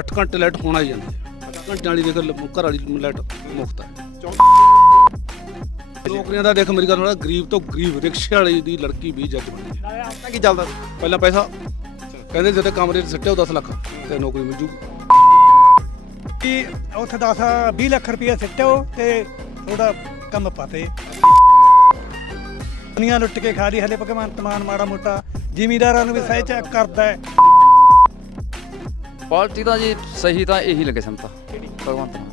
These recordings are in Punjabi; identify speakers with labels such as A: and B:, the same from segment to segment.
A: 8 ਘੰਟੇ ਲਾਈਟ ਹੋਣਾ ਹੀ ਜਾਂਦੀ ਹੈ। ਘੰਟਿਆਂ ਵਾਲੀ ਦੇਖ ਘਰ ਵਾਲੀ ਲਾਈਟ ਮੁਫਤ ਹੈ। ਨੌਕਰੀਆਂ ਦਾ ਦੇਖ ਮੇਰੀ ਗੱਲ ਨਾਲ ਗਰੀਬ ਤੋਂ ਗਰੀਬ ਰਿਕਸ਼ੇ ਵਾਲੀ ਦੀ ਲੜਕੀ ਵੀ ਜੱਜ ਬਣੀ ਹੈ।
B: ਆਪਣਾ ਕੀ ਚੱਲਦਾ
A: ਪਹਿਲਾਂ ਪੈਸਾ ਕਹਿੰਦੇ ਜਦੋਂ ਕਮਰੇ 'ਚ ਸਿੱਟਿਆ 10 ਲੱਖ ਤੇ ਨੌਕਰੀ ਮਿਲ ਜੂਗੀ।
C: ਕਿ ਉੱਥੇ 10-20 ਲੱਖ ਰੁਪਏ ਸਿੱਟੋ ਤੇ ਥੋੜਾ ਕੰਮ ਪਾਤੇ। ਦੁਨੀਆ ਲੁੱਟ ਕੇ ਖਾ ਲਈ ਹਲੇ ਭਗਵੰਤ ਮਾਨ ਮਾੜਾ ਮੋਟਾ ਜ਼ਿਮੀਂਦਾਰਾਂ ਨੂੰ ਵੀ ਸਹਿ ਚੈੱਕ ਕਰਦਾ ਹੈ।
D: ਪਾਰਟੀ ਤਾਂ ਜੀ ਸਹੀ ਤਾਂ ਇਹੀ ਲੱਗੇ ਸਾਨੂੰ ਤਾਂ ਭਗਵੰਤ ਮਾਨ।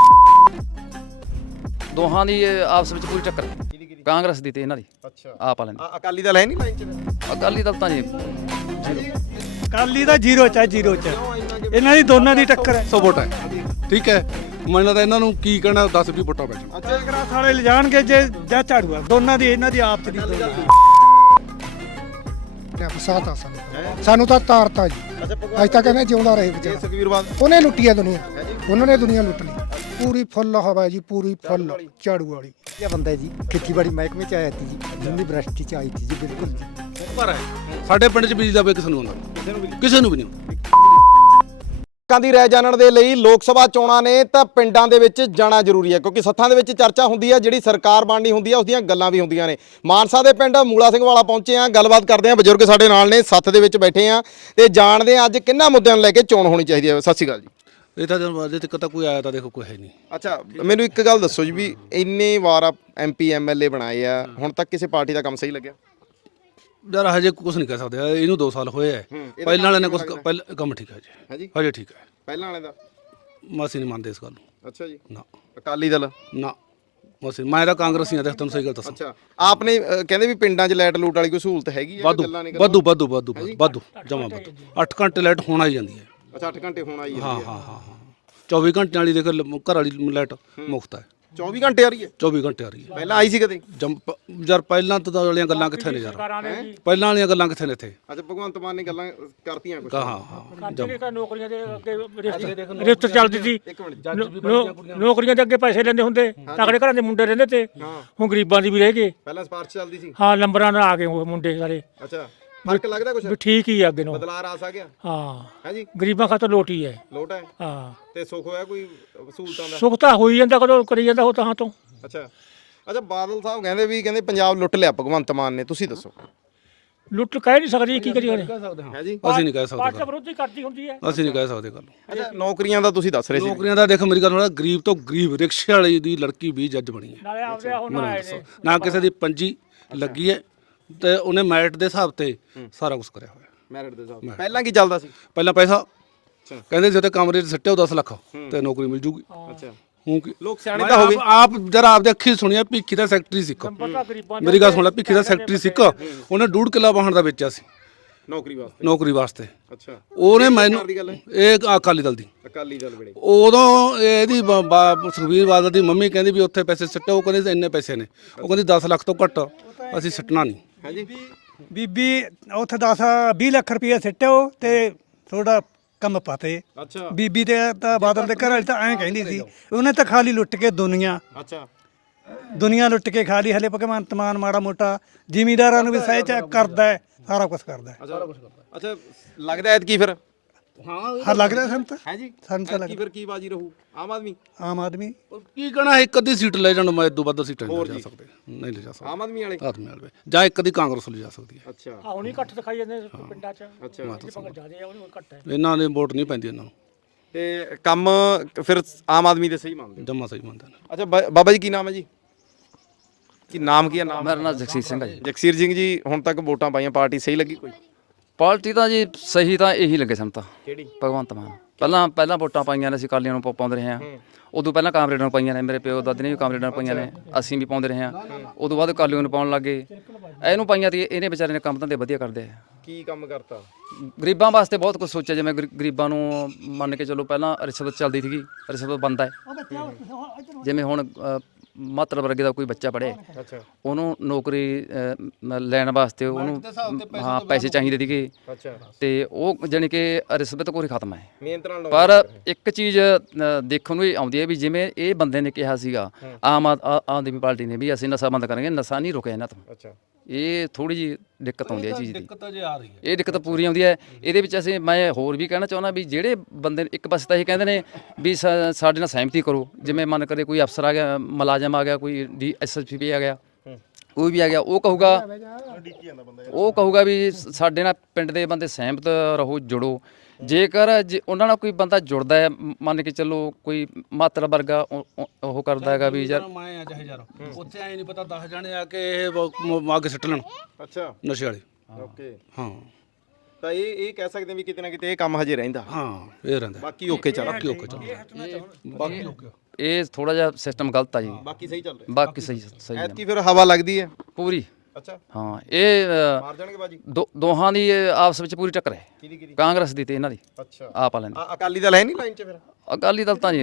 D: ਦੋਹਾਂ ਦੀ ਆਪਸ ਵਿੱਚ ਪੂਰੀ ਟੱਕਰ ਕਾਂਗਰਸ ਦੀ ਤੇ ਇਹਨਾਂ ਦੀ।
B: ਅੱਛਾ
D: ਆਪ ਵਾਲਿਆਂ ਦੀ।
B: ਅਕਾਲੀ ਦਲ ਹੈ ਨਹੀਂ ਲਾਈਨ 'ਚ?
D: ਅਕਾਲੀ ਦਲ ਤਾਂ ਜੀ
C: ਅਕਾਲੀ ਦਾ ਜ਼ੀਰੋ ਚ ਹੈ, ਜ਼ੀਰੋ ਚ ਹੈ। ਇਹਨਾਂ ਦੀ ਦੋਨਾਂ ਦੀ ਟੱਕਰ ਹੈ।
A: 100 ਵੋਟ ਹੈ ਠੀਕ ਹੈ। ਮੈਨੂੰ ਤਾਂ ਇਹਨਾਂ ਨੂੰ ਕੀ ਕਹਿਣਾ 10-20 ਵੋਟਾਂ ਪੈ ਜਾਣ।
C: ਕਾਂਗਰਸ ਵਾਲੇ ਲਿਜਾਣਗੇ ਜੇ ਜਾਂ ਝਾੜੂਆ ਦੋਨਾਂ ਦੀ ਇਹਨਾਂ ਦੀ ਆਪ ਦੀ
E: ਫਸਾਤਾ ਸਾਨੂੰ ਤਾਂ ਤਾਰਤਾ ਜੀ। ਅੱਜ ਤੱਕ ਕਹਿੰਦੇ ਜਿਉਂਦਾ ਰਹੇ ਵਿਚਾਰਾ।
B: ਸੁਖਬੀਰ ਬਾਦਲ
E: ਉਹਨੇ ਲੁੱਟੀ ਹੈ ਦੁਨੀਆ, ਉਹਨਾਂ ਨੇ ਦੁਨੀਆ ਲੁੱਟ ਲਈ ਪੂਰੀ ਫੁੱਲ ਹਵਾ ਜੀ, ਪੂਰੀ ਫੁੱਲ ਝਾੜੂ ਵਾਲੀ।
F: ਇਹ ਬੰਦਾ ਜੀ ਖੇਤੀਬਾੜੀ ਮਹਿਕਮੇ ਚ ਆਇਆ ਸੀ ਜੀ, ਜਿੰਨੀ ਬ੍ਰਸ਼ਟੀ ਚ ਆਈ ਸੀ ਜੀ ਬਿਲਕੁਲ ਜੀ।
A: ਪਰ ਹੈ ਸਾਡੇ ਪਿੰਡ 'ਚ ਬਿਜਲੀ ਦਾ ਬਿੱਲ ਕਿਸੇ ਨੂੰ ਆਉਂਦਾ, ਕਿਸੇ ਨੂੰ ਵੀ ਨਹੀਂ ਆਉਂਦਾ।
B: ਲੋਕਾਂ ਦੀ ਰਾਏ ਜਾਣਨ ਦੇ ਲਈ ਲੋਕ ਸਭਾ ਚੋਣਾਂ ਨੇ ਤਾਂ ਪਿੰਡਾਂ ਦੇ ਵਿੱਚ ਜਾਣਾ ਜ਼ਰੂਰੀ ਹੈ, ਕਿਉਂਕਿ ਸੱਥਾਂ ਦੇ ਵਿੱਚ ਚਰਚਾ ਹੁੰਦੀ ਹੈ, ਜਿਹੜੀ ਸਰਕਾਰ ਬਣਨੀ ਹੁੰਦੀ ਹੈ ਉਸ ਦੀਆਂ ਗੱਲਾਂ ਵੀ ਹੁੰਦੀਆਂ ਨੇ। ਮਾਨਸਾ ਦੇ ਪਿੰਡ ਮੂਲਾ ਸਿੰਘ ਵਾਲਾ ਪਹੁੰਚੇ ਆ, ਗੱਲਬਾਤ ਕਰਦੇ ਆ। ਬਜ਼ੁਰਗ ਸਾਡੇ ਨਾਲ ਨੇ, ਸੱਥ ਦੇ ਵਿੱਚ ਬੈਠੇ ਆ ਤੇ ਜਾਣਦੇ ਆ ਅੱਜ ਕਿੰਨਾਂ ਮੁੱਦਿਆਂ ਨੂੰ ਲੈ ਕੇ ਚੋਣ ਹੋਣੀ ਚਾਹੀਦੀ ਹੈ। ਸਤਿ ਸ਼੍ਰੀ ਅਕਾਲ ਜੀ।
A: ਇਹ ਤਾਂ ਅਜੇ ਤੱਕ ਤਾਂ ਕੋਈ ਆਇਆ ਤਾਂ ਦੇਖੋ ਕੋਈ ਹੈ ਨਹੀਂ।
B: ਅੱਛਾ ਮੈਨੂੰ ਇੱਕ ਗੱਲ ਦੱਸੋ ਜੀ, ਵੀ ਇੰਨੇ ਵਾਰ MP MLA ਬਣਾਏ ਆ, ਹੁਣ ਤੱਕ ਕਿਸੇ ਪਾਰਟੀ ਦਾ ਕੰਮ ਸਹੀ ਲੱਗਿਆ?
A: ਯਾਰ ਹਜੇ ਕੁਝ ਨਹੀਂ ਕਹਿ ਸਕਦੇ, ਇਹਨੂੰ 2 ਸਾਲ ਹੋਏ ਹੈ। ਪਹਿਲਾਂ ਵਾਲੇ ਨੇ ਕੁਝ ਪਹਿਲਾਂ ਕੰਮ ਠੀਕ ਹੈ ਜੀ, ਹਜੇ ਠੀਕ ਹੈ।
B: ਪਹਿਲਾਂ ਵਾਲੇ ਦਾ
A: ਮਾਸੀ ਨਹੀਂ ਮੰਨਦੇ ਇਸ ਗੱਲ ਨੂੰ।
B: ਅੱਛਾ ਜੀ।
A: ਨਾ
B: ਅਕਾਲੀ ਦਲ
A: ਨਾ ਮਾਸੀ ਮੈਂ ਤਾਂ ਕਾਂਗਰਸੀ ਆ, ਦੇਖ ਤੁਹਾਨੂੰ ਸਹੀ ਗੱਲ ਦੱਸਾਂ।
B: ਅੱਛਾ ਆਪਨੇ ਕਹਿੰਦੇ ਵੀ ਪਿੰਡਾਂ 'ਚ ਲਾਈਟ ਲੂਟ ਵਾਲੀ ਕੋਈ ਸਹੂਲਤ ਹੈਗੀ ਹੈ?
A: ਵਾਧੂ ਜਮਾ ਵਾਧੂ 8 ਘੰਟੇ ਲਾਈਟ ਹੋਣਾ ਹੀ ਜਾਂਦੀ ਹੈ।
B: ਅੱਛਾ 8 ਘੰਟੇ ਹੋਣਾ ਹੀ
A: ਹਾਂ 24 ਘੰਟਿਆਂ ਵਾਲੀ ਦੇਖ ਘਰ ਵਾਲੀ ਲਾਈਟ ਮੁਫਤ ਹੈ।
B: 24 ਘੰਟੇ ਆ ਰਹੀ ਹੈ?
A: 24 ਘੰਟੇ ਆ ਰਹੀ ਹੈ।
B: ਪਹਿਲਾਂ ਆਈ ਸੀ ਕਦੇ?
A: ਯਾਰ ਪਹਿਲਾਂ ਤਾਂ ਵਾਲੀਆਂ ਗੱਲਾਂ ਕਿੱਥੇ ਨੇ ਯਾਰ, ਪਹਿਲਾਂ ਵਾਲੀਆਂ ਗੱਲਾਂ ਕਿੱਥੇ ਨੇ ਇੱਥੇ।
B: ਅੱਛਾ ਭਗਵੰਤ ਮਾਨ ਨੇ ਗੱਲਾਂ ਕਰਤੀਆਂ ਕੁਝ?
C: ਤਾਂ ਨੌਕਰੀਆਂ ਦੇ ਅੱਗੇ ਰਿਸ਼ਤ ਚੱਲਦੀ ਸੀ, ਨੌਕਰੀਆਂ ਦੇ ਅੱਗੇ ਪੈਸੇ ਲੈਂਦੇ ਹੁੰਦੇ, ਤਕੜੇ ਘਰਾਂ ਦੇ ਮੁੰਡੇ ਰਹਿੰਦੇ ਤੇ ਹੁਣ ਗਰੀਬਾਂ ਦੀ ਵੀ ਰਹਿ ਗਏ।
B: ਪਹਿਲਾਂ ਸਪਾਰਸ਼ ਚੱਲਦੀ ਸੀ?
C: ਹਾਂ ਨੰਬਰਾਂ ਨਾਲ ਆ ਗਏ ਉਹ ਮੁੰਡੇ ਸਾਰੇ।
B: ਅੱਛਾ ਫਰਕ ਲੱਗਦਾ ਕੁਝ?
C: ਵੀ ਠੀਕ ਹੀ ਆ ਅੱਗੇ ਨੂੰ।
B: ਬਦਲਾਅ ਆ ਗਿਆ?
C: ਹਾਂ
B: ਹੈ ਜੀ।
C: ਗਰੀਬਾਂ ਖਾਤਰ ਲੋਟ ਹੀ ਹੈ।
B: ਲੋਟ ਹੈ?
C: ਹਾਂ
B: ਤੇ ਸੁੱਖ ਹੋਇਆ ਕੋਈ ਸਹੂਲਤਾਂ ਦਾ?
C: ਸੁੱਖ ਤਾਂ ਹੋਈ ਜਾਂਦਾ ਕਦੋਂ ਕਰੀ ਜਾਂਦਾ ਉਹ ਤਾਂ ਤੋਂ।
B: ਅੱਛਾ ਬਾਦਲ ਸਾਹਿਬ ਕਹਿੰਦੇ ਪੰਜਾਬ ਲੁੱਟ ਲਿਆ ਭਗਵੰਤ ਮਾਨ ਨੇ, ਤੁਸੀਂ ਦੱਸੋ।
C: ਲੁੱਟ ਕਹਿ ਨਹੀਂ ਸਕਦੀ, ਕੀ ਕਰੀਏ।
B: ਹੈ ਜੀ।
A: ਅਸੀਂ ਨਹੀਂ ਕਹਿ ਸਕਦੇ,
C: ਪਾਰਟੀ ਵਿਰੋਧੀ ਕਰਦੀ ਹੁੰਦੀ ਹੈ।
A: ਅਸੀਂ ਨਹੀਂ ਕਹਿ ਸਕਦੇ ਗੱਲ।
B: ਅੱਛਾ ਨੌਕਰੀਆਂ ਦਾ ਤੁਸੀਂ ਦੱਸ ਰਹੇ ਸੀ।
A: ਨੌਕਰੀਆਂ ਦਾ ਦੇਖ ਮੇਰੀ ਗੱਲ ਨਾਲ ਗਰੀਬ ਤੋਂ ਗਰੀਬ ਰਿਕਸ਼ੇ ਵਾਲੀ ਦੀ ਲੜਕੀ ਵੀ ਜੱਜ ਬਣੀ ਹੈ।
C: ਨਾਲੇ ਆਪਦੇ ਹੁਣ ਆਏ ਨੇ
A: ਨਾ ਕਿਸੇ ਦੀ ਪੰਜੀ ਲੱਗੀ ਹੈ ਤੇ ਉਹਨੇ ਮੈਰਿਟ ਦੇ ਹਿਸਾਬ ਤੇ ਸਾਰਾ ਕੁਝ ਕਰਿਆ ਹੋਇਆ।
B: ਮੈਰਿਟ ਦੇ ਹਿਸਾਬ ਪਹਿਲਾਂ ਕੀ ਚੱਲਦਾ ਸੀ?
A: ਪਹਿਲਾਂ ਪੈਸਾ ਕਹਿੰਦੇ ਜਦੋਂ ਕਮਰੇ 'ਚ ਸਿੱਟਿਆ 10 ਲੱਖ ਤੇ ਨੌਕਰੀ ਮਿਲ ਜੂਗੀ।
B: ਅੱਛਾ
A: ਹੂੰ
B: ਲੋਕ ਸਿਆਣੇ ਤਾਂ ਹੋ ਗਏ।
A: ਆਪ ਜਰਾ ਆਪਦੇ ਅੱਖੀ ਸੁਣਿਆ, ਭਿੱਖੀ ਦਾ ਸੈਕਟਰੀ ਸਿੱਖ, ਮੇਰੀ ਗੱਲ ਸੁਣ ਲੈ, ਭਿੱਖੀ ਦਾ ਸੈਕਟਰੀ ਸਿੱਖ ਉਹਨੇ 1.5 ਕਿੱਲਾ ਵਾਹਣ ਦਾ ਵੇਚਿਆ ਸੀ ਨੌਕਰੀ ਵਾਸਤੇ।
B: ਅੱਛਾ
A: ਉਹਨੇ ਮੈਨੂੰ ਇਹ ਅਕਾਲੀ ਦਲ ਦੀ
B: ਵੇਲੇ
A: ਉਦੋਂ ਇਹਦੀ ਸੁਖਬੀਰ ਬਾਦਲ ਦੀ ਮੰਮੀ ਕਹਿੰਦੀ ਵੀ ਉੱਥੇ ਪੈਸੇ ਸਿੱਟੋ, ਉਹ ਕਹਿੰਦੀ ਇੰਨੇ ਪੈਸੇ ਨੇ, ਉਹ ਕਹਿੰਦੀ 10 ਲੱਖ ਤੋਂ ਘੱਟ ਅਸੀਂ ਸਿੱਟਣਾ ਨਹੀਂ।
B: ਹਾਂਜੀ
C: ਬੀਬੀ ਉੱਥੇ 10-20 ਲੱਖ ਰੁਪਏ ਸਿੱਟੋ ਤੇ ਥੋੜਾ ਕੰਮ ਪਾਤੇ।
B: ਅੱਛਾ
C: ਬੀਬੀ ਤੇ ਤਾਂ ਬਾਦਲ ਦੇ ਘਰ ਵਾਲੀ ਤਾਂ ਐਂ ਕਹਿੰਦੀ ਸੀ, ਉਹਨੇ ਤਾਂ ਖਾਲੀ ਲੁੱਟ ਕੇ ਦੁਨੀਆ ਲੁੱਟ ਕੇ ਖਾ ਲਈ ਹਲੇ ਭਗਵੰਤ ਮਾਨ ਮਾੜਾ ਮੋਟਾ ਜ਼ਿਮੀਂਦਾਰਾਂ ਨੂੰ ਵੀ ਸਹਿ ਚੈੱਕ ਕਰਦਾ ਹੈ, ਸਾਰਾ ਕੁਝ ਕਰਦਾ ਹੈ।
B: ਅੱਛਾ ਲੱਗਦਾ ਐਤਕੀ ਫਿਰ?
C: ਹਾਂ ਲੱਗਦਾ ਸਾਨੂੰ ਤਾਂ।
B: ਹੈ ਜੀ।
C: ਸਾਨੂੰ ਤਾਂ ਲੱਗਦਾ
B: ਫਿਰ ਕੀ ਬਾਜੀ ਰਹੂ? ਆਮ ਆਦਮੀ
A: ਕੀ ਕਹਣਾ, ਇੱਕ ਅੱਧੀ ਸੀਟ ਲੈ ਜਾਣ, ਮੈਂ ਇਦੋਂ ਵੱਧ ਸੀਟਾਂ ਨਹੀਂ ਲੈ ਜਾ ਸਕਦੇ, ਨਹੀਂ ਲੈ ਜਾ ਸਕਦੇ।
B: ਆਮ ਆਦਮੀ ਵਾਲੇ
A: ਜਾਂ ਇੱਕ ਅੱਧੀ ਕਾਂਗਰਸ ਲੈ ਜਾ ਸਕਦੀ ਹੈ।
B: ਅੱਛਾ
C: ਹੁਣੀ ਘੱਟ ਦਿਖਾਈ ਜਾਂਦੇ ਪਿੰਡਾਂ 'ਚ।
B: ਅੱਛਾ
C: ਘੱਟ ਹੈ,
A: ਇਹਨਾਂ ਨੇ ਵੋਟ ਨਹੀਂ ਪੈਂਦੀ ਇਹਨਾਂ ਨੂੰ।
B: ਤੇ ਕੰਮ ਫਿਰ ਆਮ ਆਦਮੀ ਦੇ ਸਹੀ ਮੰਨਦੇ?
A: ਜੰਮਾ ਸਹੀ ਮੰਨਦੇ ਨੇ।
B: ਅੱਛਾ ਬਾਬਾ ਜੀ ਕੀ ਨਾਮ ਹੈ ਜੀ? ਕੀ ਨਾਮ ਕੀ ਹੈ? ਨਾਮ
D: ਮੇਰਾ ਨਾਮ ਜਗਸੀਰ ਸਿੰਘ ਹੈ ਜੀ।
B: ਜਗਸੀਰ ਸਿੰਘ ਜੀ, ਹੁਣ ਤੱਕ ਵੋਟਾਂ ਪਾਈਆਂ, ਪਾਰਟੀ ਸਹੀ ਲੱਗੀ ਕੋਈ?
D: ਪਾਰਟੀ ਤਾਂ ਜੀ ਸਹੀ ਤਾਂ ਇਹੀ ਲੱਗੇ ਸਾਨੂੰ ਤਾਂ
B: ਕਿਹੜੀ?
D: ਭਗਵੰਤ ਮਾਨ। ਪਹਿਲਾਂ ਵੋਟਾਂ ਪਾਈਆਂ ਨੇ, ਅਸੀਂ ਅਕਾਲੀਆਂ ਨੂੰ ਪਾਉਂਦੇ ਰਹੇ ਹਾਂ। ਉਦੋਂ ਪਹਿਲਾਂ ਕਾਂਗਰਸ ਨੂੰ ਪਾਈਆਂ ਨੇ, ਮੇਰੇ ਪਿਓ ਦਾਦੇ ਨੇ ਵੀ ਕਾਂਗਰਸ ਨੂੰ ਪਾਈਆਂ ਨੇ, ਅਸੀਂ ਵੀ ਪਾਉਂਦੇ ਰਹੇ ਹਾਂ। ਉਦੋਂ ਬਾਅਦ ਅਕਾਲੀਆਂ ਨੂੰ ਪਾਉਣ ਲੱਗੇ, ਇਹਨੂੰ ਪਾਈਆਂ ਤੇ ਇਹਨੇ ਵਿਚਾਰੇ ਨੇ ਕੰਮ ਧੰਦੇ ਵਧੀਆ ਕਰਦੇ ਆ।
B: ਕੀ ਕੰਮ ਕਰਤਾ?
D: ਗਰੀਬਾਂ ਵਾਸਤੇ ਬਹੁਤ ਕੁਝ ਸੋਚਿਆ, ਜਿਵੇਂ ਗਰੀਬਾਂ ਨੂੰ ਮੰਨ ਕੇ ਚਲੋ, ਪਹਿਲਾਂ ਰਿਸ਼ਵਤ ਚੱਲਦੀ ਸੀਗੀ, ਰਿਸ਼ਵਤ ਬੰਦ ਹੈ। ਜਿਵੇਂ ਹੁਣ ਮਾਤਰ ਵਰਗੇ ਦਾ ਕੋਈ ਬੱਚਾ ਪੜ੍ਹੇ,
B: ਅੱਛਾ
D: ਉਹਨੂੰ ਨੌਕਰੀ ਲੈਣ ਵਾਸਤੇ ਉਹਨੂੰ ਪੈਸੇ ਚਾਹੀਦੇ ਸੀਗੇ,
B: ਅੱਛਾ
D: ਤੇ ਉਹ ਜਾਣੀ ਕਿ ਰਿਸ਼ਵਤ ਕੋਰੀ ਖਤਮ ਹੈ।
B: ਮਿਹਨਤ ਨਾਲ
D: ਪਰ ਇੱਕ ਚੀਜ਼ ਦੇਖਣ ਨੂੰ ਹੀ ਆਉਂਦੀ ਹੈ ਵੀ ਜਿਵੇਂ ਇਹ ਬੰਦੇ ਨੇ ਕਿਹਾ ਸੀਗਾ ਆਮ ਆਦਮੀ ਪਾਰਟੀ ਨੇ ਵੀ ਅਸੀਂ ਨਸ਼ਾ ਬੰਦ ਕਰਾਂਗੇ, ਨਸ਼ਾ ਨਹੀਂ ਰੁਕਿਆ ਇਹਨਾਂ ਤੋਂ।
B: ਅੱਛਾ
D: ਇਹ ਥੋੜੀ ਜੀ ਦਿੱਕਤ ਆਉਂਦੀ ਹੈ ਚੀਜ਼ ਦੀ।
A: ਦਿੱਕਤ ਜੇ ਆ ਰਹੀ ਹੈ।
D: ਇਹ ਦਿੱਕਤ ਪੂਰੀ ਆਉਂਦੀ ਹੈ। ਇਹਦੇ ਵਿੱਚ ਅਸੀਂ ਮੈਂ ਹੋਰ ਵੀ ਕਹਿਣਾ ਚਾਹੁੰਦਾ ਵੀ ਜਿਹੜੇ ਬੰਦੇ ਇੱਕ ਪਾਸੇ ਤਾਂ ਇਹ ਕਹਿੰਦੇ ਨੇ ਵੀ ਸਾਡੇ ਨਾਲ ਸਹਿਮਤੀ ਕਰੋ, ਜਿਵੇਂ ਮਨ ਕਰੇ ਕੋਈ ਅਫਸਰ ਆ ਗਿਆ, ਮੁਲਾਜ਼ਮ ਆ ਗਿਆ, ਕੋਈ SSP ਆ ਗਿਆ, ਕੋਈ ਵੀ ਆ ਗਿਆ, ਉਹ ਕਹੂਗਾ ਵੀ ਸਾਡੇ ਨਾਲ ਪਿੰਡ ਦੇ ਬੰਦੇ ਸਹਿਮਤ ਰਹੋ, ਜੁੜੋ। ਜੇਕਰ ਉਹਨਾਂ ਨਾਲ ਕੋਈ ਬੰਦਾ ਜੁੜਦਾ ਹੈ, ਮੰਨ ਕੇ ਚੱਲੋ ਕੋਈ ਮਾਤਰ ਵਰਗਾ ਉਹ ਕਰਦਾ ਹੈਗਾ ਵੀ ਯਾਰ
A: ਮੈਂ ਆ ਚਾਹੇ ਯਾਰ ਉੱਥੇ ਐ ਨਹੀਂ ਪਤਾ 10 ਜਣੇ ਆ ਕੇ ਇਹ ਅੱਗ ਸਿੱਟ ਲੈਣ
B: ਅੱਛਾ
A: ਨਸ਼ੇ ਵਾਲੇ।
B: ਓਕੇ,
A: ਹਾਂ
B: ਤਾਂ ਇਹ ਕਹਿ ਸਕਦੇ ਵੀ ਕਿਤੇ ਨਾ ਕਿਤੇ ਇਹ ਕੰਮ ਹਜੇ ਰਹਿੰਦਾ,
A: ਹਾਂ ਇਹ ਰਹਿੰਦਾ।
B: ਬਾਕੀ ਓਕੇ ਚੱਲ,
A: ਬਾਕੀ ਓਕੇ ਚੱਲ, ਬਾਕੀ ਓਕੇ।
D: ਇਹ ਥੋੜਾ ਜਿਹਾ ਸਿਸਟਮ ਗਲਤ ਆ ਜੀ।
B: ਬਾਕੀ ਸਹੀ ਚੱਲ ਰਿਹਾ।
D: ਬਾਕੀ ਸਹੀ ਸਹੀ ਹੈ
B: ਐਤਕੀ ਫਿਰ ਹਵਾ ਲੱਗਦੀ ਹੈ
D: ਪੂਰੀ।
B: ਅੱਛਾ,
D: ਹਾਂ ਇਹ
B: ਮਾਰ ਜਾਣਗੇ ਬਾਜੀ।
D: ਦੋਹਾਂ ਦੀ ਆਪਸ ਵਿੱਚ ਪੂਰੀ ਟੱਕਰ ਹੈ,
B: ਕਿਹਦੀ
D: ਕਾਂਗਰਸ ਦੀ ਤੇ ਇਹਨਾਂ ਦੀ।
B: ਅੱਛਾ,
D: ਆਪ ਵਾਲਿਆਂ ਦੀ।
B: ਅਕਾਲੀ ਦਲ ਹੈ ਨਹੀਂ ਲਾਈਨ 'ਚ ਫਿਰ?
D: ਅਕਾਲੀ ਦਲ ਤਾਂ ਜੀ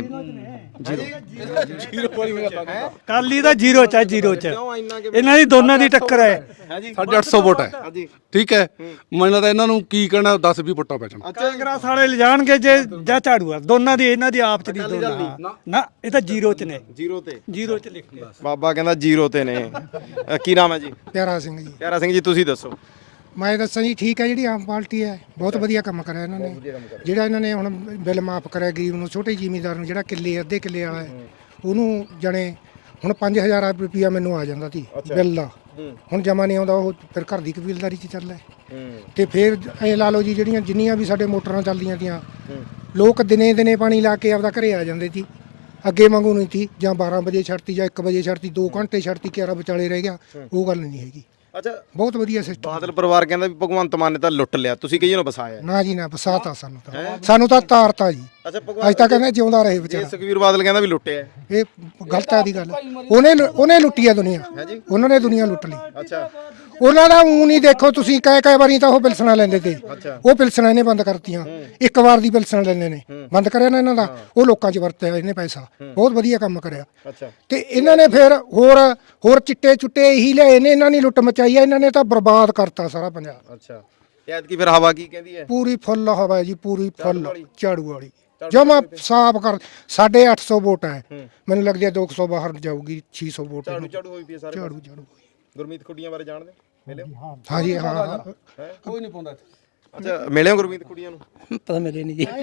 G: ਕਾਲੀ ਦਾ ਜ਼ੀਰੋ ਚ ਹੈ, ਜ਼ੀਰੋ ਚ।
B: ਕਿਉਂ ਇੰਨਾ ਕਿ
G: ਇਹਨਾਂ ਦੀ ਦੋਨਾਂ ਦੀ ਟੱਕਰ ਹੈ।
B: ਹੈ ਜੀ?
A: 850 ਵੋਟ ਹੈ,
B: ਹਾਂਜੀ,
A: ਠੀਕ ਹੈ। ਮੈਨੂੰ ਤਾਂ ਇਹਨਾਂ ਨੂੰ ਕੀ ਕਹਿਣਾ, 10-20 ਵੋਟਾਂ ਪੈ ਜਾਣ।
G: ਕਾਂਗਰਸ ਵਾਲੇ ਲਿਜਾਣਗੇ ਜੇ ਜਾਂ ਝਾੜੂ ਵਾਲੇ, ਦੋਨਾਂ ਦੀ ਇਹਨਾਂ ਦੀ ਆਪ ਚ ਨਹੀਂ ਦੋਨਾਂ। ਨਾ ਇਹ ਤਾਂ ਜ਼ੀਰੋ ਚ ਨੇ,
B: ਜ਼ੀਰੋ ਤੇ।
G: ਜ਼ੀਰੋ ਚ ਲਿਖਿਆ।
B: ਬਾਬਾ ਕਹਿੰਦਾ ਜ਼ੀਰੋ ਤੇ ਨੇ। ਕੀ ਨਾਮ ਹੈ ਜੀ?
E: ਪਿਆਰਾ ਸਿੰਘ ਜੀ।
B: ਪਿਆਰਾ ਸਿੰਘ ਜੀ, ਤੁਸੀਂ ਦੱਸੋ।
E: ਮੈਂ ਦੱਸਾਂ ਜੀ, ਠੀਕ ਹੈ, ਜਿਹੜੀ ਆਮ ਪਾਰਟੀ ਹੈ ਬਹੁਤ ਵਧੀਆ ਕੰਮ ਕਰਿਆ ਇਹਨਾਂ ਨੇ। ਜਿਹੜਾ ਇਹਨਾਂ ਨੇ ਹੁਣ ਬਿੱਲ ਮਾਫ ਕਰਿਆ ਗਰੀਬ ਨੂੰ, ਛੋਟੇ ਜ਼ਿਮੀਂਦਾਰ ਨੂੰ, ਜਿਹੜਾ ਕਿੱਲੇ ਅੱਧੇ ਕਿੱਲੇ ਵਾਲਾ ਹੈ ਉਹਨੂੰ ਜਾਣੇ ਹੁਣ 5000 ਰੁਪਇਆ ਮੈਨੂੰ ਆ ਜਾਂਦਾ ਸੀ ਬਿੱਲ ਦਾ, ਹੁਣ ਜਮਾ ਨਹੀਂ ਆਉਂਦਾ। ਉਹ ਫਿਰ ਘਰ ਦੀ ਕਬੀਲਦਾਰੀ 'ਚ ਚੱਲਦਾ ਤੇ ਫਿਰ ਇਹ ਲਾ ਲਓ ਜੀ, ਜਿੰਨੀਆਂ ਵੀ ਸਾਡੇ ਮੋਟਰਾਂ ਚੱਲਦੀਆਂ ਤੀਆਂ, ਲੋਕ ਦਿਨੇ ਦਿਨੇ ਪਾਣੀ ਲਾ ਕੇ ਆਪਦਾ ਘਰੇ ਆ ਜਾਂਦੇ ਸੀ। ਅੱਗੇ ਵਾਂਗੂ ਨਹੀਂ ਸੀ, ਜਾਂ 12 ਵਜੇ ਛੱਡਤੀ ਜਾਂ 1 ਵਜੇ ਛੱਡਤੀ, 2 ਘੰਟੇ ਛੱਡਤੀ, 11 ਵਿਚਾਲੇ ਰਹਿ ਗਿਆ, ਉਹ ਗੱਲ ਨਹੀਂ ਹੈਗੀ।
B: ਅੱਛਾ,
E: ਬਹੁਤ ਵਧੀਆ ਸਿਸਟਮ।
B: ਬਾਦਲ ਪਰਿਵਾਰ ਕਹਿੰਦਾ ਵੀ ਭਗਵੰਤ ਮਾਨ ਨੇ ਤਾਂ ਲੁੱਟ ਲਿਆ, ਤੁਸੀਂ ਕਹੀ ਨੂੰ ਵਸਾਇਆ।
E: ਨਾ ਜੀ ਨਾ, ਬਸਾਤਾ ਸਾਨੂੰ ਤਾਂ ਤਾਰਤਾ ਜੀ।
B: ਅੱਛਾ,
E: ਅੱਜ ਤੱਕ ਕਹਿੰਦੇ ਜਿਉਂਦਾ ਰਹੇ ਵਿਚਾਰਾ।
B: ਸੁਖਬੀਰ ਬਾਦਲ ਕਹਿੰਦਾ ਵੀ ਲੁੱਟਿਆ।
E: ਇਹ ਗਲਤ ਆ ਦੀ ਗੱਲ। ਉਹਨੇ ਲੁੱਟੀ ਆ ਦੁਨੀਆ, ਉਹਨਾਂ ਨੇ ਦੁਨੀਆ ਲੁੱਟ ਲਈ।
B: ਅੱਛਾ,
E: ਉਹਨਾਂ ਦਾ ਊਂ ਨਹੀਂ ਦੇਖੋ ਤੁਸੀਂ, ਕਈ ਵਾਰੀ ਤਾਂ ਉਹ ਪਿਲਸਣਾ ਲੈਂਦੇ ਤੇ, ਉਹ ਪਿਲਸਣਾ ਇਹਨੇ ਬੰਦ ਕਰਤੀਆਂ। ਇੱਕ ਵਾਰ ਦੀ ਪਿਲਸਣਾ ਲੈਂਦੇ ਨੇ, ਬੰਦ ਕਰਿਆ ਨਾ ਇਹਨਾਂ ਦਾ, ਉਹ ਲੋਕਾਂ 'ਚ ਵਰਤਿਆ ਇਹਨੇ ਪੈਸਾ, ਬਹੁਤ ਵਧੀਆ ਕੰਮ ਕਰਿਆ।
B: ਅੱਛਾ,
E: ਤੇ ਇਹਨਾਂ ਨੇ ਫਿਰ ਹੋਰ ਚਿੱਟੇ ਚੁੱਟੇ ਇਹੀ ਲਿਆਏ ਨੇ, ਇਹਨਾਂ ਨੇ ਲੁੱਟ ਮਚਾਈ ਆ, ਇਹਨਾਂ ਨੇ ਤਾਂ ਬਰਬਾਦ ਕਰਤਾ ਸਾਰਾ ਪੰਜਾਬ।
B: ਅੱਛਾ, ਐਤਕੀ ਫਿਰ ਹਵਾ ਕੀ ਕਹਿੰਦੀ ਹੈ?
E: ਪੂਰੀ ਫੁੱਲ ਹਵਾ ਜੀ, ਪੂਰੀ ਫੁੱਲ ਝਾੜੂ ਵਾਲੀ, ਜਮਾ ਸਾਫ ਕਰ। 850 ਵੋਟ ਹੈ, ਮੈਨੂੰ ਲੱਗਦਾ 200 ਬਾਹਰ ਜਾਊਗੀ, 600 ਵੋਟ
B: ਝਾੜੂ ਹੋਈ ਪਈ ਸਾਰੇ।
E: ਝਾੜੂ
B: ਗੁਰਮੀਤ ਖੁੱਡੀਆਂ ਬਾਰੇ ਜਾਣਦੇ ਮਿਲੇ ਹੋ?
E: ਹਾਂਜੀ ਹਾਂ।
A: ਕੋਈ ਨਹੀਂ ਪਾਉਂਦਾ ਇੱਥੇ।
B: ਅੱਛਾ, ਮਿਲੇ ਹੋ ਗੁਰਮੀਤ ਖੁੱਡੀਆਂ ਨੂੰ?
F: ਪਤਾ ਮਿਲੇ ਨਹੀਂ ਜੀ।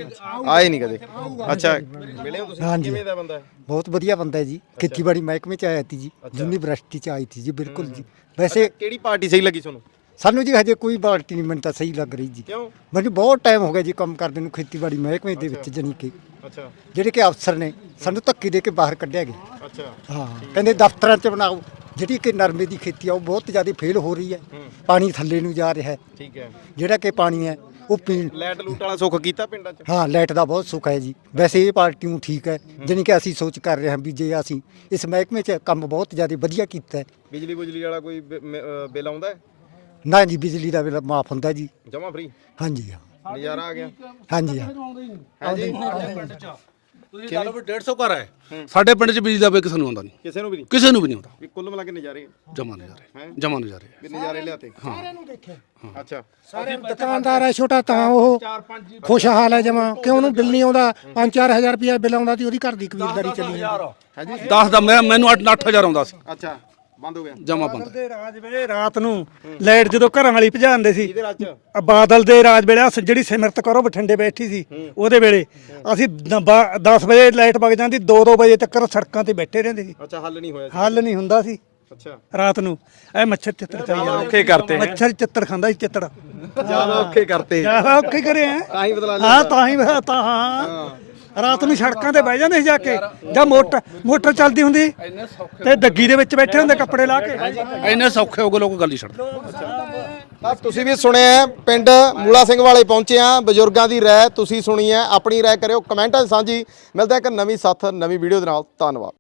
B: ਆਏ ਨਹੀਂ ਕਦੇ? ਅੱਛਾ, ਮਿਲੇ ਹੋ ਤੁਸੀਂ?
F: ਹਾਂਜੀ।
B: ਕਿਵੇਂ ਦਾ ਬੰਦਾ ਹੈ?
F: ਬਹੁਤ ਵਧੀਆ ਬੰਦਾ ਹੈ ਜੀ। ਖੇਤੀਬਾੜੀ ਮਹਿਕਮੇ ਚ ਆਇਆ ਸੀ ਜੀ, ਯੂਨੀਵਰਸਿਟੀ ਚ ਆਈ ਸੀ ਜੀ। ਬਿਲਕੁਲ ਜੀ। ਵੈਸੇ
B: ਕਿਹੜੀ ਪਾਰਟੀ ਸਹੀ ਲੱਗੀ ਤੁਹਾਨੂੰ?
F: ਸਾਨੂੰ ਜੀ ਹਜੇ ਕੋਈ ਪਾਰਟੀ ਨਹੀਂ, ਮੈਨੂੰ ਤਾਂ ਸਹੀ ਲੱਗ ਰਹੀ ਜੀ।
B: ਕਿਉਂ?
F: ਮੈਨੂੰ ਬਹੁਤ ਟਾਈਮ ਹੋ ਗਿਆ ਜੀ ਕੰਮ ਕਰਦੇ ਨੂੰ ਖੇਤੀਬਾੜੀ ਮਹਿਕਮੇ ਦੇ ਵਿੱਚ, ਜਾਣੀ ਕਿ
B: ਅੱਛਾ,
F: ਜਿਹੜੇ ਕਿ ਅਫਸਰ ਨੇ ਸਾਨੂੰ ਧੱਕੇ ਦੇ ਕੇ ਬਾਹਰ ਕੱਢਿਆ ਗਿਆ।
B: ਅੱਛਾ,
F: ਹਾਂ, ਕਹਿੰਦੇ ਦਫ਼ਤਰਾਂ 'ਚ ਬਣਾਓ। ਜਿਹੜੀ ਕਿ ਨਰਮੇ ਦੀ ਖੇਤੀ ਆ ਉਹ ਬਹੁਤ ਜ਼ਿਆਦਾ ਫੇਲ ਹੋ ਰਹੀ ਹੈ, ਪਾਣੀ ਥੱਲੇ ਨੂੰ ਜਾ ਰਿਹਾ ਹੈ।
B: ਠੀਕ ਹੈ।
F: ਜਿਹੜਾ ਕਿ ਪਾਣੀ ਹੈ ਉਹ ਪੀਣ।
B: ਲਾਈਟ ਲੂਟ ਵਾਲਾ ਸੁੱਖ ਕੀਤਾ ਪਿੰਡਾਂ 'ਚ?
F: ਹਾਂ, ਲਾਈਟ ਦਾ ਬਹੁਤ ਸੁੱਖ ਹੈ ਜੀ। ਵੈਸੇ ਇਹ ਪਾਰਟੀ ਨੂੰ ਠੀਕ ਹੈ, ਜਾਣੀ ਕਿ ਅਸੀਂ ਸੋਚ ਕਰ ਰਹੇ ਹਾਂ ਵੀ ਜੇ ਅਸੀਂ ਇਸ ਮਹਿਕਮੇ 'ਚ ਕੰਮ ਬਹੁਤ ਜ਼ਿਆਦਾ ਵਧੀਆ ਕੀਤਾ ਹੈ।
B: ਬਿਜਲੀ ਬੁਜਲੀ ਵਾਲਾ ਕੋਈ ਬਿੱਲ ਆਉਂਦਾ ਹੈ?
F: ਨਾ ਜੀ, ਬਿਜਲੀ ਦਾ ਬਿੱਲ ਮਾਫ ਹੁੰਦਾ ਜੀ।
B: ਜਮਾ ਫ੍ਰੀ?
F: ਹਾਂਜੀ ਹਾਂ,
B: ਨਜ਼ਾਰਾ ਆ ਗਿਆ।
F: ਹਾਂਜੀ ਹਾਂ।
A: ਤੁਸੀਂ ਲਾ ਲਓ ਵੀ 150 ਘਰ ਹੈ ਸਾਡੇ ਪਿੰਡ 'ਚ, ਬਿਜਲੀ ਦਾ ਬਿੱਲ ਕਿਸੇ ਨੂੰ ਆਉਂਦਾ ਨਹੀਂ,
B: ਕਿਸੇ ਨੂੰ ਵੀ ਨਹੀਂ?
A: ਕਿਸੇ ਨੂੰ ਵੀ ਨਹੀਂ ਆਉਂਦਾ।
B: ਵੀ ਕੁੱਲ ਮਿਲਾ ਕੇ ਨਜ਼ਾਰੇ
A: ਜਮਾ ਨਜ਼ਾਰੇ, ਜਮਾ ਨਜ਼ਾਰੇ।
B: ਵੀ ਨਜ਼ਾਰੇ ਲਿਆਤੇ। ਅੱਛਾ,
E: ਦੁਕਾਨਦਾਰ ਹੈ ਛੋਟਾ, ਤਾਂ ਉਹ ਖੁਸ਼ਹਾਲ ਹੈ ਜਮਾ। ਕਿਉਂ ਉਹਨੂੰ ਬਿੱਲ ਨਹੀਂ ਆਉਂਦਾ? 5-4 ਹਜ਼ਾਰ ਰੁਪਇਆ ਬਿੱਲ ਆਉਂਦਾ ਸੀ, ਉਹਦੀ ਘਰ ਦੀ ਕਬੀਲਦਾਰੀ ਚੱਲੀ ਜਾਂਦੀ।
A: 10 ਦਾ ਮੈਨੂੰ 8-8000 ਆਉਂਦਾ ਸੀ,
B: ਅੱਛਾ, ਬੰਦ ਹੋ ਗਿਆ?
A: ਜਮਾ ਬੰਦ।
G: ਦੇ ਰਾਜ ਵੇਲੇ ਰਾਤ ਨੂੰ ਲਾਈਟ ਜਦੋਂ ਘਰਾਂ ਵਾਲੀ ਭਜਾਉਂਦੇ ਸੀ,
B: ਇਹਦੇ ਰਾਜ 'ਚ?
G: ਬਾਦਲ ਦੇ ਰਾਜ ਵੇਲੇ ਜਿਹੜੀ ਸਿਮਰਤ ਕੌਰ ਬਠਿੰਡੇ ਬੈਠੀ ਸੀ, ਉਹਦੇ ਵੇਲੇ ਅਸੀਂ 10 ਵਜੇ ਲਾਈਟ ਵਗ ਜਾਂਦੀ, 2-2 ਵਜੇ ਤੱਕ ਸੜਕਾਂ ਤੇ ਬੈਠੇ ਰਹਿੰਦੇ ਸੀ।
B: ਅੱਛਾ, ਹੱਲ ਨਹੀਂ ਹੋਇਆ?
G: ਹੱਲ ਨਹੀਂ ਹੁੰਦਾ ਸੀ।
B: ਅੱਛਾ,
G: ਰਾਤ ਨੂੰ ਇਹ ਮੱਛਰ ਚਿੱਤਰ ਖਾਈ ਜਾਂਦਾ,
B: ਔਖੇ ਕਰਤੇ ਹੈਂ।
G: ਮੱਛਰ ਚਿੱਤਰ ਖਾਂਦਾ ਸੀ, ਚਿੱਤੜ
B: ਜਿਆਦਾ ਔਖੇ ਕਰਤੇ।
G: ਜਿਆਦਾ ਔਖੇ ਕਰੇ ਆ।
B: ਤਾਂ ਹੀ ਬਦਲਾ
G: ਹਾਂ, ਤਾਂ ਹੀ ਤਾਂ ਹਾਂ, ਰਾਤ ਨੂੰ ਸੜਕਾਂ ਤੇ ਬਹਿ ਜਾਂਦੇ ਸੀ ਜਾ ਕੇ, ਜਾਂ ਮੋਟਰ ਚੱਲਦੀ ਹੁੰਦੀ ਤੇ ਡੱਗੀ ਦੇ ਵਿੱਚ ਬੈਠੇ ਹੁੰਦੇ ਕੱਪੜੇ ਲਾ ਕੇ।
A: ਇੰਨੇ ਸੌਖੇ ਹੋ ਗਏ ਲੋਕ, ਗੱਲ ਹੀ ਛੱਡ।
B: ਤਾਂ ਤੁਸੀਂ ਵੀ ਸੁਣਿਆ, ਪਿੰਡ ਮੂਲਾ ਸਿੰਘ ਵਾਲੇ ਪਹੁੰਚੇ ਆ। ਬਜ਼ੁਰਗਾਂ ਦੀ ਰਾਏ ਤੁਸੀਂ ਸੁਣੀ ਹੈ, ਆਪਣੀ ਰਾਏ ਕਰਿਓ ਕਮੈਂਟਾਂ 'ਚ ਸਾਂਝੀ। ਮਿਲਦਾ ਇੱਕ ਨਵੀਂ ਸਾਥ ਨਵੀਂ ਵੀਡੀਓ ਦੇ ਨਾਲ। ਧੰਨਵਾਦ।